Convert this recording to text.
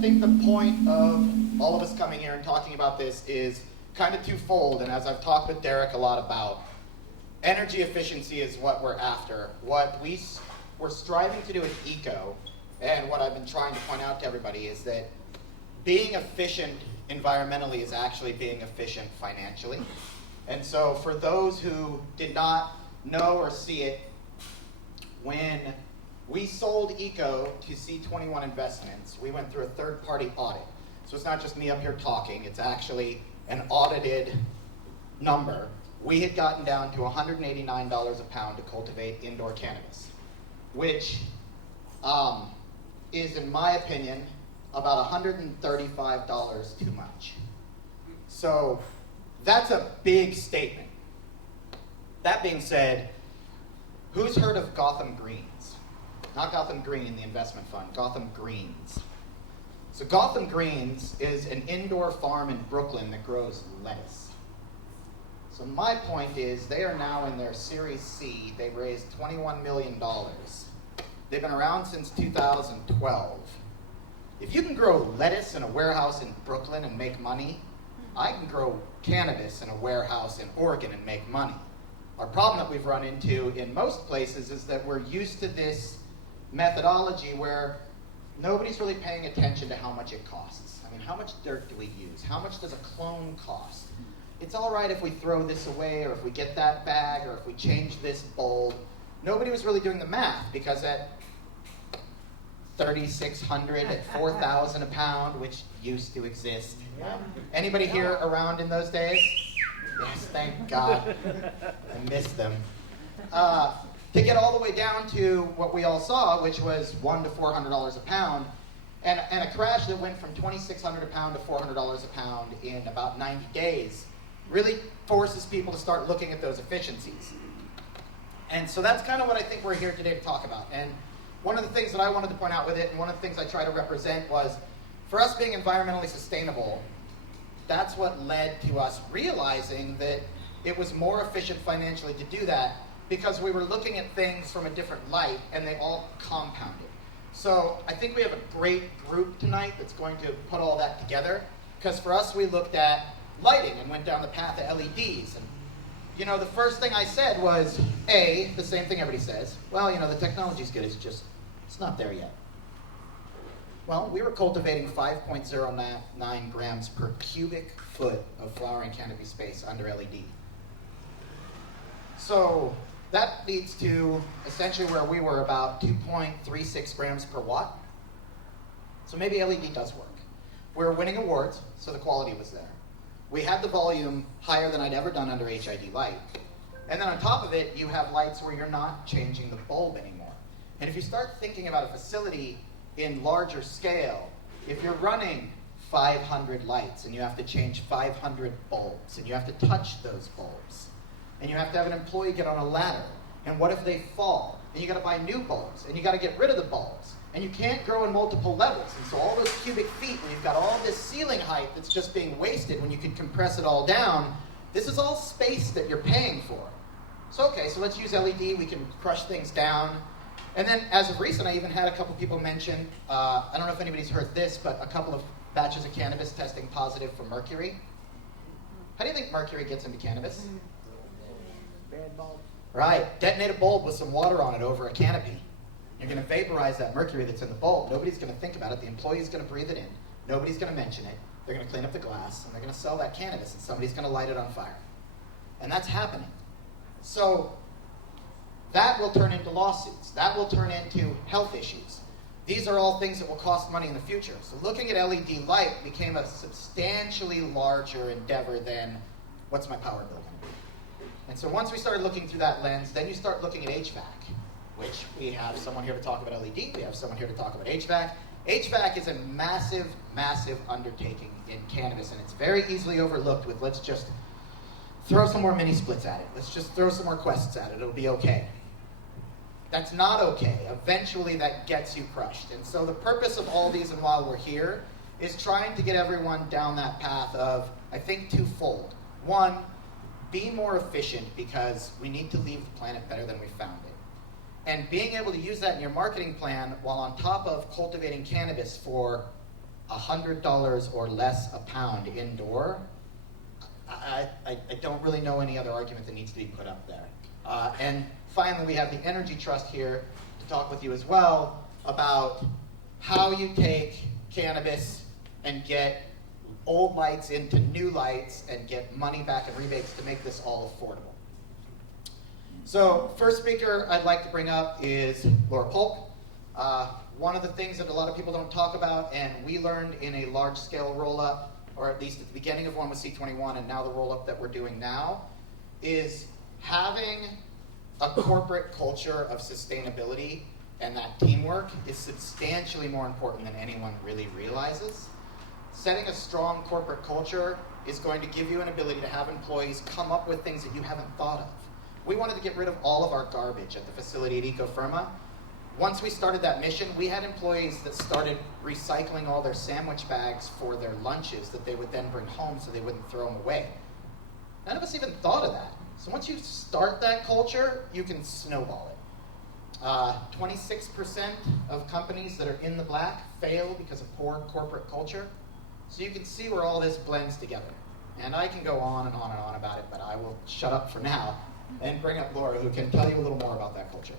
think the point of all of us coming here and talking about this is kind of twofold, and as I've talked with Derek a lot about, energy efficiency is what we're after. What we're striving to do with eco, and what I've been trying to point out to everybody is that being efficient environmentally is actually being efficient financially. And so for those who did not know or see it, when we sold eco to C21 Investments, we went through a third-party audit. So it's not just me up here talking, it's actually an audited number. We had gotten down to $189 a pound to cultivate indoor cannabis, which is, in my opinion, about $135 too much. So that's a big statement. That being said, who's heard of Gotham Greens? Not Gotham Green, the investment fund, Gotham Greens. So Gotham Greens is an indoor farm in Brooklyn that grows lettuce. So my point is they are now in their Series C. They've raised $21 million. They've been around since 2012. If you can grow lettuce in a warehouse in Brooklyn and make money, I can grow cannabis in a warehouse in Oregon and make money. Our problem that we've run into in most places is that we're used to this methodology where nobody's really paying attention to how much it costs. I mean, how much dirt do we use? How much does a clone cost? It's all right if we throw this away, or if we get that bag, or if we change this bulb. Nobody was really doing the math, because at $3,600, at $4,000 a pound, which used to exist. Anybody here around in those days? Yes, thank God. I missed them. To get all the way down to what we all saw, which was $100 to $400 a pound, and a crash that went from $2,600 a pound to $400 a pound in about 90 days, really forces people to start looking at those efficiencies. And so that's kind of what I think we're here today to talk about. And one of the things that I wanted to point out with it, and one of the things I try to represent, was for us being environmentally sustainable, that's what led to us realizing that it was more efficient financially to do that, because we were looking at things from a different light, and they all compounded. So I think we have a great group tonight that's going to put all that together, because for us, we looked at lighting and went down the path of LEDs. And, you know, the first thing I said was, the same thing everybody says, well, you know, the technology's good, it's not there yet. Well, we were cultivating 5.09 grams per cubic foot of flowering canopy space under LED. So that leads to essentially where we were about 2.36 grams per watt. So maybe LED does work. We were winning awards, so the quality was there. We had the volume higher than I'd ever done under HID light. And then on top of it, you have lights where you're not changing the bulb anymore. And if you start thinking about a facility in larger scale, if you're running 500 lights and you have to change 500 bulbs, and you have to touch those bulbs, and you have to have an employee get on a ladder, and what if they fall? And you got to buy new bulbs, and you got to get rid of the bulbs, and you can't grow in multiple levels. And so all those cubic feet, when you've got all this ceiling height that's just being wasted when you could compress it all down, this is all space that you're paying for. So okay, so let's use LED, we can crush things down. And then as of recent, I even had a couple people mention, I don't know if anybody's heard this, but a couple of batches of cannabis testing positive for mercury. How do you think mercury gets into cannabis? Bad bulb. Right, detonate a bulb with some water on it over a canopy. You're going to vaporize that mercury that's in the bulb. Nobody's going to think about it. The employee's going to breathe it in. Nobody's going to mention it. They're going to clean up the glass, and they're going to sell that cannabis, and somebody's going to light it on fire. And that's happening. So that will turn into lawsuits. That will turn into health issues. These are all things that will cost money in the future. So looking at LED light became a substantially larger endeavor than what's my power bill going to be. And so once we started looking through that lens, then you start looking at HVAC, which we have someone here to talk about LED. We have someone here to talk about HVAC. HVAC is a massive, massive undertaking in cannabis, and it's very easily overlooked with let's just throw some more mini splits at it. Let's just throw some more quests at it. It'll be okay. That's not okay. Eventually that gets you crushed. And so the purpose of all these, and while we're here, is trying to get everyone down that path of, I think, twofold. One, be more efficient, because we need to leave the planet better than we found it. And being able to use that in your marketing plan while on top of cultivating cannabis for $100 or less a pound indoor, I don't really know any other argument that needs to be put up there. And finally, we have the Energy Trust here to talk with you as well about how you take cannabis and get old lights into new lights and get money back in rebates to make this all affordable. So first speaker I'd like to bring up is Laura Polk. One of the things that a lot of people don't talk about, and we learned in a large-scale roll-up, or at least at the beginning of one with C21 and now the roll-up that we're doing now, is having a corporate culture of sustainability and that teamwork is substantially more important than anyone really realizes. Setting a strong corporate culture is going to give you an ability to have employees come up with things that you haven't thought of. We wanted to get rid of all of our garbage at the facility at EcoFirma. Once we started that mission, we had employees that started recycling all their sandwich bags for their lunches that they would then bring home so they wouldn't throw them away. None of us even thought of that. So once you start that culture, you can snowball it. 26% of companies that are in the black fail because of poor corporate culture. So you can see where all this blends together. And I can go on and on and on about it, but I will shut up for now and bring up Laura, who can tell you a little more about that culture.